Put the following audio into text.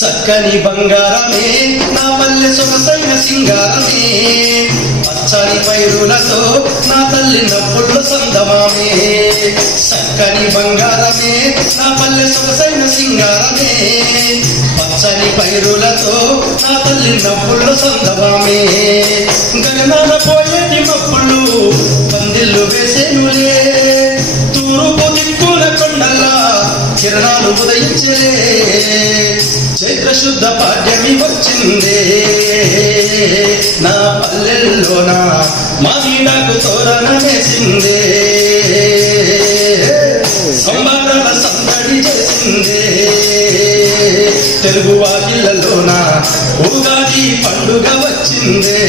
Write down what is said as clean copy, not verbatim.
చక్కని బంగారమే నా పల్లె సొగసైన సింగారమే పచ్చని పైరులతో నా తల్లి నవ్వుల సందమామే చక్కని బంగారమే నా పల్లె సొగసైన సింగారమే పచ్చని పైరులతో నా తల్లి నవ్వుల సందమామే గగనాల పోయేటి మప్పులు పందిళ్ళు వేసేనులే తూర్పు దిక్కుల కొండల్లా కిరణాలు ఉదయించే చైత్ర శుద్ధ పాడ్యమి వచ్చిందే నా పల్లెల్లోన మామిడాకు తోరణమేసిందే సంబరాల సందడి చేసిందే తెలుగు వాకిళ్ళలోన ఉగాది పండుగ వచ్చిందే